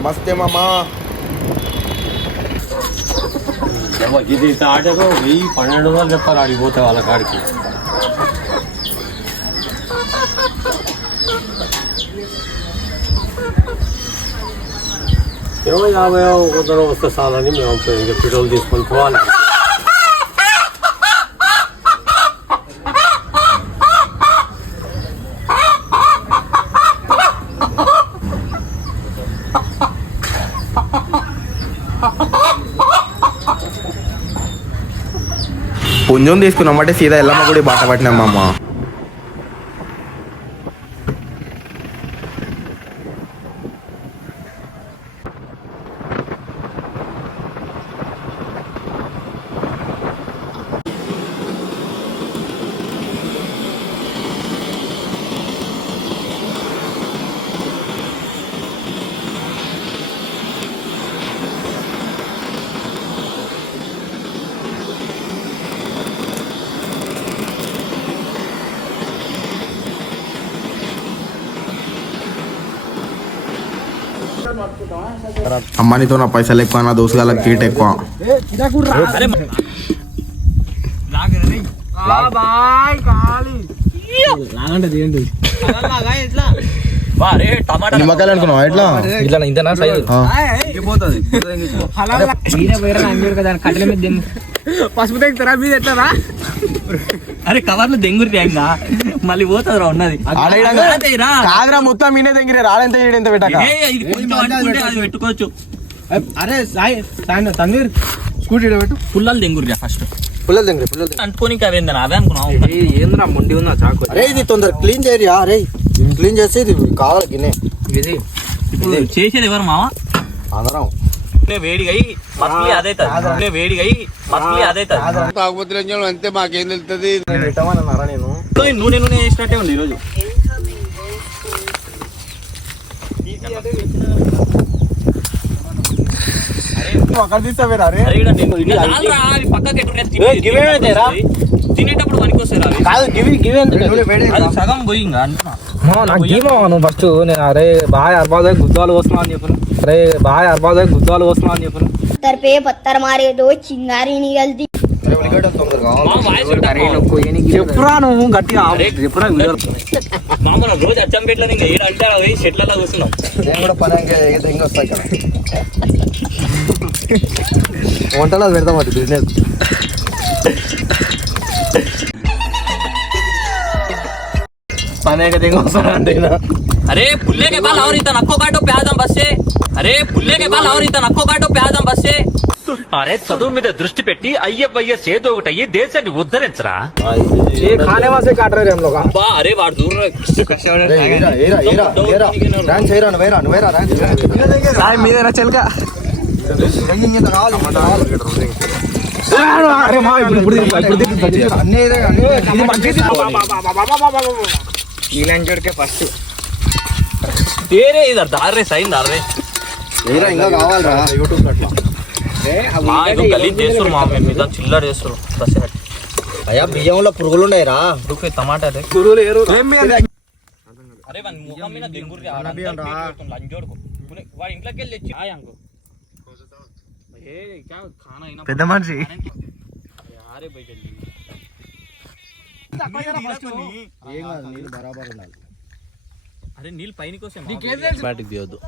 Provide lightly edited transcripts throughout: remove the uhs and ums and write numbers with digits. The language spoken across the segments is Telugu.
నమస్తే మామా. ఇది ఆటకు 1000-1200 చెప్పాలి ఆడిపోతే వాళ్ళ కాడికి. ఏమో 50 కొందరు వస్తే చాలని మేము ఇంకా పెట్రోల్ తీసుకొని పోవాలి. పుంజం తీసుకున్నామంటే సీదా ఎల్లమ్మ గుడి బాట పట్టినామమ్మ. అమ్మానితో నా పైసలు ఎక్కువ, నా దోస్తుగాళ్ళకి కీట్ ఎక్కువ. నిమ్మకాయలు అనుకున్నావా ఎట్లా? పసుపు తెగుతారా మీద ఎట్లా? అరే కవర్లు దెంగురు ఇంకా మళ్ళీ పోతుంది రా ఉన్నది కాదురా మొత్తం మీనే దగ్గర రాడంత ఎంత పెట్టాక అది పెట్టుకోవచ్చు. అరే తన్వీర్ స్కూటీ పెట్టు. పుల్లలు దెంగురు ఫస్ట్ పుల్లలు దగ్గర అంటుకోనికి అవేందా అవే అనుకున్నావు. ఏంద్రా ముండి ఉందా చాకు? అరే ఇది తొందర క్లీన్ చేయరియా? అరే క్లీన్ చేస్తే ఇది కావాలి గిన్నె. ఇది ఇప్పుడు చేసేది ఎవరు మావా? అందరం వేడిగా అదే వేడిగా అదే అంతే. మాకేం తెలుస్తుంది? నూనె వేసినట్టే ఉంది ఈరోజు. తినేటప్పుడు పనికి వస్తాయి సగం పోయి నువ్వు ఫస్ట్ నేను అరే బాగా అర్బాద గుద్దాలు వస్తున్నా అని చెప్పను. అరే బాగా అర్బాద గుద్దాలు వస్తున్నా అని చెప్పను. पत्थर मारे दो चिंगारी निकलती. చెప్పురా నువ్వు గట్టిగా చెప్పురా. మామూలు రోజు అచ్చంపేటలో ఇంకా అంటే అవి చెట్లలో కూర్చున్నాం. వంటలో పెడతాం అది బిజినెస్. పనే కదా అంటే अरे पुल्ले के बाल और इतना नक्को काटो प्यादम बस्से. अरे पुल्ले के बाल और इतना नक्को काटो प्यादम बस्से. అరే చదువు మీద దృష్టి పెట్టి అయ్యవయ్యస్ ఏదో ఒకటి అయ్యి దేశాన్ని ఉద్ధరించరా. खाने वासे काट रहे हम लोग. अरे वाड़ दूर మీదేనా చెల్కా? ఇలాంటి ఫస్ట్ तेरे इधर दार रे सही दार रे ఇంకా కావాలరా యూట్యూబ్ అట్లా. గలీజ్ చేస్తారు మా మీద చిల్లర చేస్తారు. అయ్యా బియ్యంలో పురుగులు ఉన్నాయిరా. టమాటా పురుగులు ఏరు. అరే వాని ముఖం మీద దెంగురు లంజోడుకు వాడి ఇంట్లోకి వెళ్ళి తెచ్చి ఆయనకు పెద్ద మనిషి. అరే బయట అరే నీళ్ళు పైన కోసం బయటికి తీయొద్దు.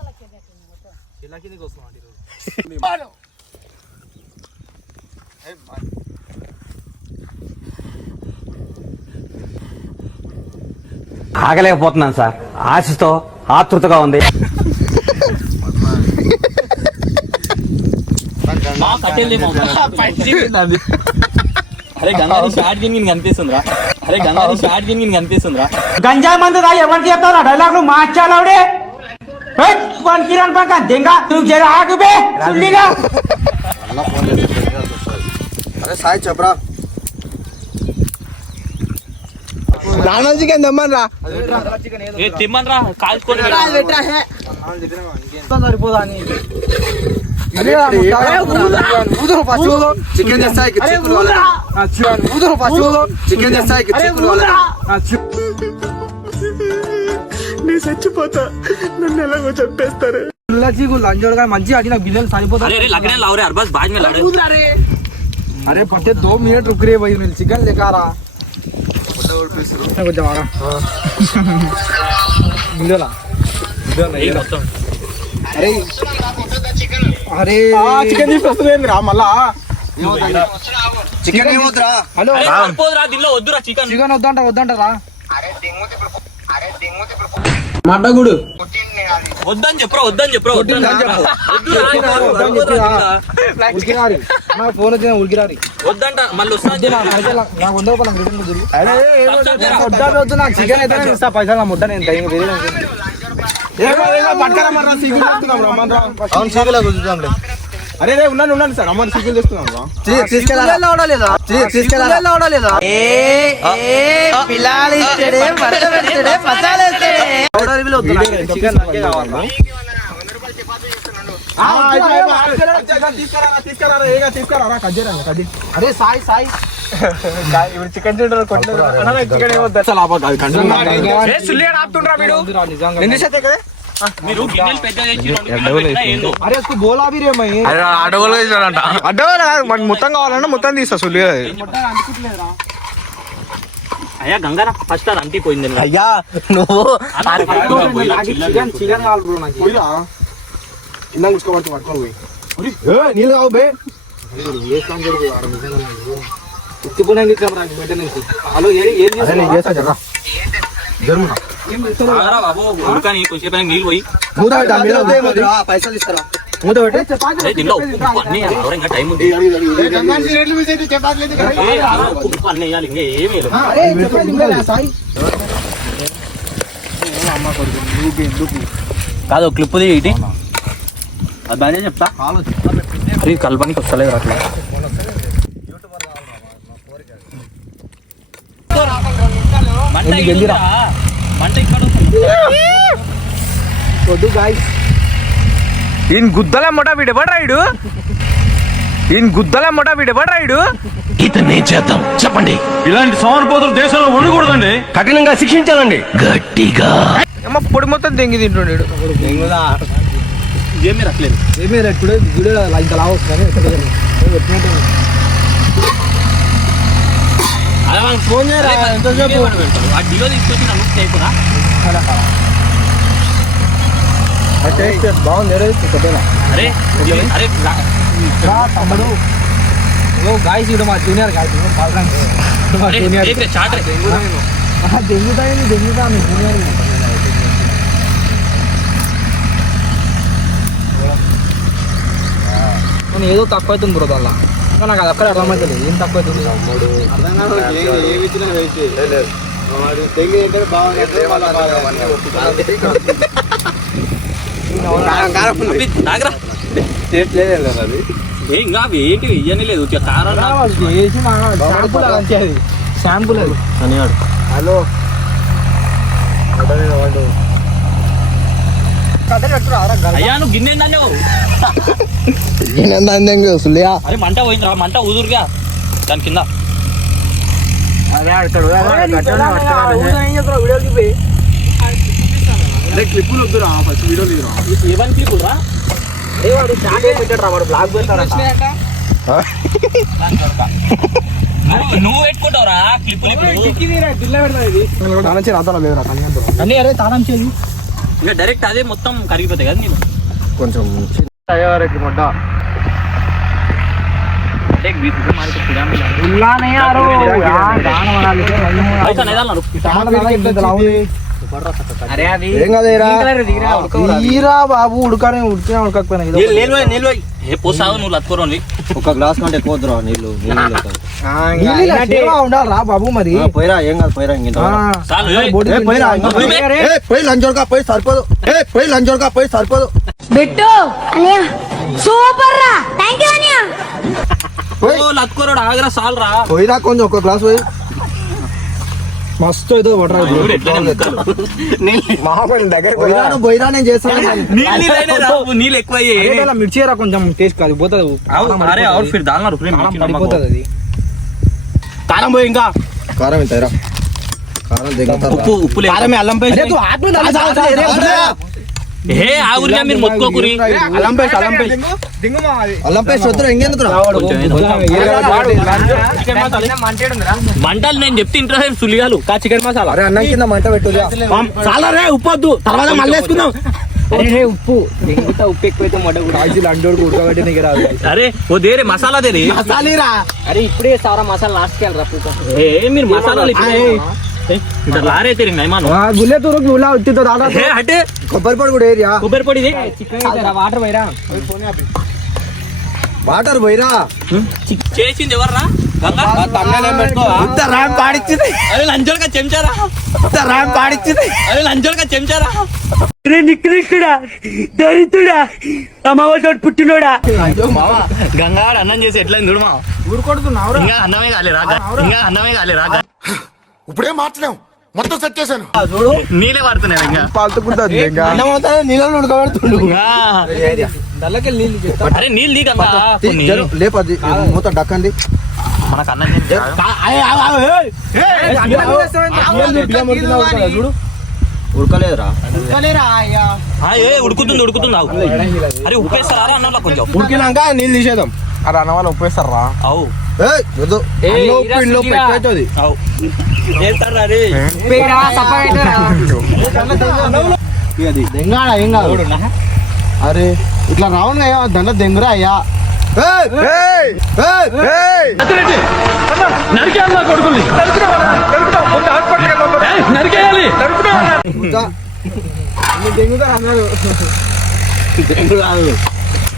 ఆగలేకపోతున్నాను సార్, ఆశతో ఆతృతగా ఉంది. అరే గంగాని షార్ట్ గిన్ కనిపిస్తుందిరా. అరే గంగాని షార్ట్ గిన్ కనిపిస్తుందిరా. గంజా మందు రా ఎవరికి చెప్తావు? డైలాగ్ ను మార్చాలవుడే కిరణ్ పక్క దెంగా నువ్వు జర ఆగుబే సుల్లిగా. అరే సాయి చెప్పరా. నాన్ చికెన్ తెమ్మని రా. తిమ్మని రా కాల్చుకొని సరిపోదా అని చికెన్ చేస్తాయి చికెన్ చేస్తాయి. నేను చచ్చిపోతా, నన్ను ఎలాగో చంపేస్తారు. లంజోడు కానీ మంచిగా అడిగి నాకు బిల్లలు సరిపోతాయి. अरे लगने लाओ रे अरबाज बाद में लड़े अरे पट्टे 2 मिनट रुक रहे भाई मेरे चिकन लेकर आ रहा కొంచెం ఆరా బిల్లలా అరే అరే చికెన్ తీసుకొస్తుంది రా మళ్ళా చికెన్ ఏమవుతురా హలో పోదురా దీనిలో వద్దురా చికెన్ చికెన్ వద్దంటారా మడ్డగుడు వద్దని చెప్పురా ఫోన్ వచ్చిన ఉడికిరారి వద్దంట మళ్ళీ వస్తా నాకు 100 రూపాయలు వద్దు నాకు చికెన్ అయితే ఇస్తా పైసలు ముద్ద నేను అరే ఉన్నాను సార్ అమ్మ సీకులు తెస్తున్నాం అరే సాయి ఇప్పుడు చికెన్ సెంటర్ నిజంగా మీరు గిన్నెలు పెద్ద చేసి 2 కిలోలు పెట్టినా ఏందో. అరే బోలా भी रे मैं అడ్డగోలుగా ఇస్తాడంట. అడ్డగోలు కాదు, మనకు మొత్తం కావాలన్నా మొత్తం తీస్తా సుల్లి. అయ్యా గంగారా ఫస్ట్ అది అంటి పోయింది అయ్యా నువ్వు చికెన్ కావాలి బ్రో నాకు ఇందా పట్టుకోవాలి నీళ్ళు కావు బే ఉత్తిపోయినాక హలో బాబు ఉడకని కొంచెంసేపు నీళ్ళు పోయి పైసలు ఇస్తారా దీనిలో ఉప్పు అన్నీ వేయాలి. ఇంకా టైం ఉంది ఉప్పు అన్నీ వేయాలి ఇంకా ఏమి కాదు క్లిప్ ఇటీ అది బాగా చెప్తా అది కలపనికి వస్తలేదు అట్లా మంట ఇక్కడ వద్దు గాయ్స్ ఈయన గుద్దల మొట వీడెవడ్రాయుడు ఇతన్ని చేద్దాం చెప్పండి. ఇలాంటి సోమరిపోతులు దేశంలో ఉండకూడదండి, కఠినంగా శిక్షించాలండి. గట్టిగా అమ్మ పొడి మొత్తం దెంగి తింటుండే. ఏమీ రట్లేదు ఏమీ ఇప్పుడు వీడియో ఇంత లావు వస్తుంది ఫోన్ చేయరా ఎంతసేపు ఆ డియో తీసుకొచ్చి నన్ను చేయకుండా బాగుంది అరే అరే తమ్ముడు గాయస్ ఇది మా జూనియర్ గాయస్ మా జూనియర్ చాట్ దెంగుతా మీ జూనియర్ మనం ఏదో తక్కువ అవుతుంది బ్రో అలా నాకు అది అక్కడ అర్థమవుతుంది ఏం తక్కువ అవుతుంది ఇంకా అవి ఏంటి ఇవన్నీ లేదు కారం షాంపూల్ అది హలో అయ్యా నువ్వు గిన్నె ఏందన్నావు అరే మంట పోయిందిరా మంట ఊదురుగా దాని కింద క్లిప్పులు వద్దురా ఫస్ట్ వీడియో ఏమని క్లిప్పులు రా నువ్వు పెట్టుకుంటావురా క్లిప్పులు అన్నీ అరే తాళం చేయి ఇంకా డైరెక్ట్ అదే మొత్తం కరిగిపోతాయి కదా నేను కొంచెం మొడ్డ బాబు ఉడకనే ఉడికినా ఉడకపోయినా పోసావు నువ్వు లత్తుకోరు ఒక గ్లాస్ కంటే ఎక్కువ వద్దురా నీళ్ళు ఉండాలి రా బాబు మరి పోయిరా ఏం కాదు పోయిరా పోయి లంచోడుగా పోయి సరిపోదు పోయి లంచోడుగా పోయి సరిపోదు బిట్టు అనియా సూపర్ రా థాంక్యూ అనియా లత్తుకోరు ఆగరా సాల్ రా పోయిరా కొంచెం ఒక గ్లాస్ పోయి మస్తు ఏదో పోయిరా నేను చేస్తాను నీళ్ళు ఎక్కువ మిర్చి రా కొంచెం టేస్ట్ కాదు పోతుంది పడిపోతుంది అది కారం పోయి ఇంకా కారం ఎంతరా కారం ఉప్పు ఉప్పు కారమే అల్లం పేస్ట్ ఏ ఆ ఊరిలో మీరు మొత్తుకోకురి. అల్లం పేస్ట్ వద్దురా ఇంకెందుకు మంటలు నేను చెప్తే ఇంట్రెస్ట్ సులిగాలు కా చికెన్ మసాలా. అరే అన్నం కింద మంట పెట్టు చాలా రే ఉప్పు వద్దు, తర్వాత మళ్ళీ వేసుకుందాం. ఉప్పు ఉప్పు ఎక్కువైతే మొట్ట అంటోడు ఉడకబెట్టి నీకు రాదు. అరే ఓ దేరే మసాలా దేరే. మసాలీరా అరే ఇప్పుడే సారా మసాలా లాస్ట్కి వెళ్ళరా ఏ మీరు మసాలాలు లారే తెరి నైమాను గుల్లే తూరు గులా ఉత్తితో దాదా ఏ హటే కొబ్బరి పొడి కూడా ఏరియా కొబ్బరి పొడి చికెన్ వాటర్ పోయిరా. వాటర్ పోయిరా చేసింది ఎవర్రా గంగా? పాడిచ్చింది అరే లంచోడుగా చెంచారా, పాడిచ్చింది. అరే లంచోడుగా చెంచారా. నికృష్టుడా, దరిద్రుడా, అమ్మవారి పుట్టినోడా. గంగాడు అన్నం చేసి ఎట్లయింది చూడమా. ఇంకా అన్నమే కాలేరా, ఇంకా అన్నమే కాలేరా. ఇప్పుడేం మార్చలేం, మొత్తం సెట్ చేశాను. నీళ్ళే పడుతున్నాయి ఇంకా. పాలుతుకుంటుంది ఇంకా నీళ్ళలో ఉడకబెడుతుండు అరే నీళ్ళు నీ గంగా కొన్ని. లేపది మూత డక్కంది మనకు అన్నం చేసి చూడు ఉడకలేదురా ఉడుకుతుంది ఉడుకుతుంది. ఆవు. అరే ఉప్పేస్తారా అన్నంలో కొంచెం ఉడికినాక నీళ్ళు తీసేద్దాం. అరే అన్న వాళ్ళు ఉప్పేస్తారా? అవు అవుతుంది అవు చేస్తారా రే. దెంగాడ ఏం కాదు. అరే ఇట్లా రావణ దండ దెంగురా అయ్యా.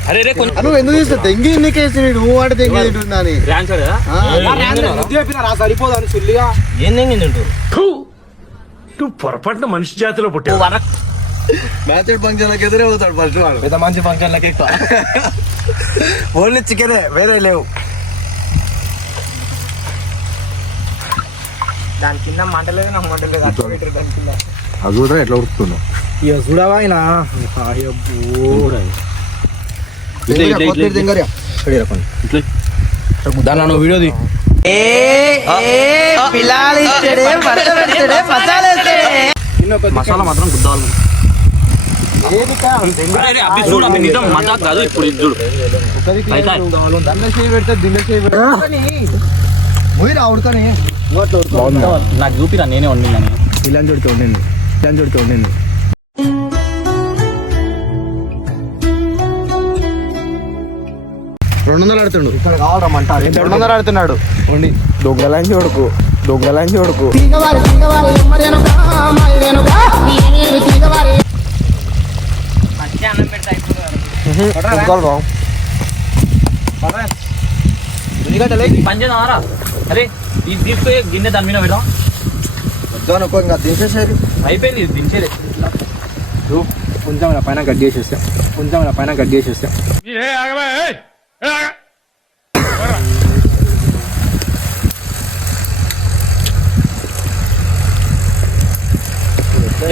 అరే రే కొంచెం నువ్వు ఎందుకు తీస్తా దెంగి నీకేసి నువ్వు వాటి దెంగి తింటున్నా అని. సరిపోదని సుల్లిగా ఏం తెంగింది నువ్వు పొరపాటున మనిషి జాతిలో పుట్టావు. మ్యాచ్ ఫంక్షన్లకు ఎదురే పోతాడు ఫస్ట్ వాడు. పెద్ద మంచి ఫంక్షన్లకి ఎక్కువ ఓన్లీ చికెనే వేరే లేవు. దాని కింద మంటలేదు నాకు మంటలేదు అట్లా పెట్టారు దాని కింద. అది కూడా ఎట్లా ఉడుకుతున్నావు ఇక చూడవా ఆయన దాని వీడియోది మసాలా మాత్రం గుద్దాలి. అవి చూడు అవి నిజం మజాక్ కాదు. ఇప్పుడు ఇది చూడు నాకు చూపిరా నేనే వండిందని. ఇలా చూడితే ఉండింది, ఇలా చూడితే ఉండింది. ఆడుతుండు ఇక్కడ కావాలరా మంట. 200 ఆడుతున్నాడు ఉండి దొంగలాంచి కొడుకు, దొంగలాంచి కొడుకు. పని చేద్దామారా. అరే ఇది తీసుకుపోయి గిన్నె దాని మీద పెడదాం. ఇంకా దించేసేది అయిపోయింది ఇది దించేది. కొంచెం పైన గడ్డి చేసేస్తా, కొంచెం పైన గడ్డి చేసేస్తా.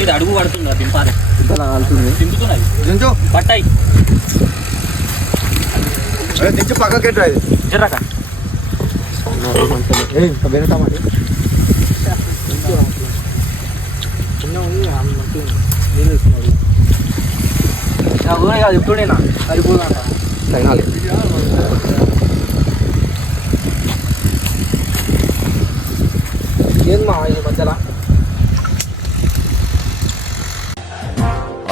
ఇది అడుగు పడుతుందా దింపాలి. దింపుతున్నాయి దించు పట్టాయి. దించు పక్కకెట్టా ఇది జర్రాక వేరే టమాటా ఇప్పుడేనా సరిపోదంట తినాలి. ఏం మా ఈ మధ్యలో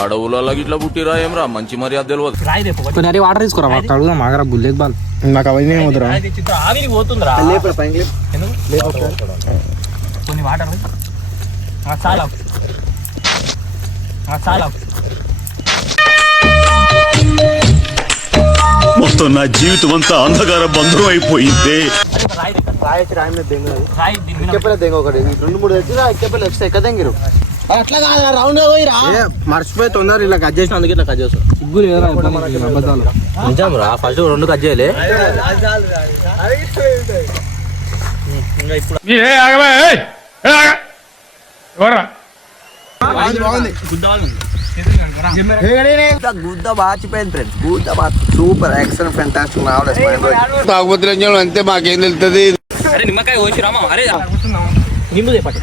అడవులలో ఇట్లా పుట్టిరా ఏమరా మంచి మర్యాద తెలియదు. రాయి రేపు కొన్ని వాటర్ తీసుకురా అడుగుదాం మాగరా బుల్లెట్ బాల్ నాకు అవన్నీ ఏమవుతురా ఆవిరి పోతుందిరా. లేపరా పైకి లేపు. కొన్ని వాటర్ చాలా చాలా మొత్తం నా జీవితం అంతా అంధకార బంధం అయిపోయింది. రాయి రాయి మీద దెంగదు. రాయి దీని మీద ఎక్కపల్లి దెంగ ఒకటి 2-3 తెచ్చిరా. ఎక్కపల్లి ఎక్స్ట్రా ఎక్క దెంగిరు. అట్లా కాదు రౌండ్ పోయిరా. మర్చిపోయి తొందర ఇలా కట్ చేసిన అందుకే ఇట్లా కట్ చేస్తాం. సిగ్గు లేదురా అబద్ధాలు. నిజం రా ఫస్ట్ 2 కట్ చేయలే. గుద్ద బాచిపోయింది ఫ్రెండ్స్. గుద్ద సూపర్ ఎక్సలెంట్ ఫెంటాస్టిక్ నావెల్. తాగుబోతులు అంతే మాకేం తెలుస్తుంది. అరే నిమ్మకాయ కోసి రామా. అరే నిమ్ముదే పట్టు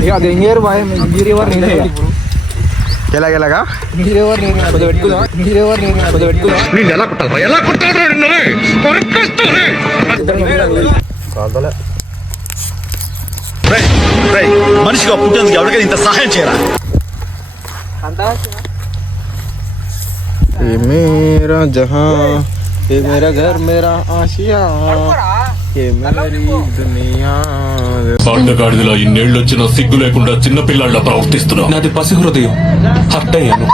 ఇక దెంగేరు బాయ్ మీరెవరు నేనే ఎలాగెలాగా మీరెవరు నేను కొద్దిగా పెట్టుకుందాం మీరెవరు నేను కొద్దిగా పెట్టుకుందాం మనిషిగా పుట్టేందుకు ఎవరికైనా ఇంత సహాయం చేయరా ये मेरा जहां ये मेरा घर मेरा आशिया ये मेरी दुनिया బండగాడిదిలా ఇన్నేళ్ళు వచ్చినా సిగ్గు లేకుండా చిన్నపిల్లాళ్ళ ప్రవర్తిస్తున్నా నాది పసి హృదయం హర్ట్ అయ్యాను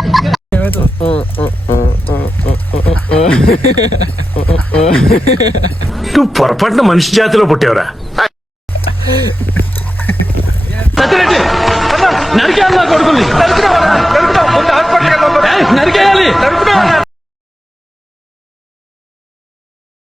నువ్వు పొరపాటున మనిషి జాతిలో పుట్టేవరా నరికేయాలి నా కొడుకుల్ని నరికేయాలి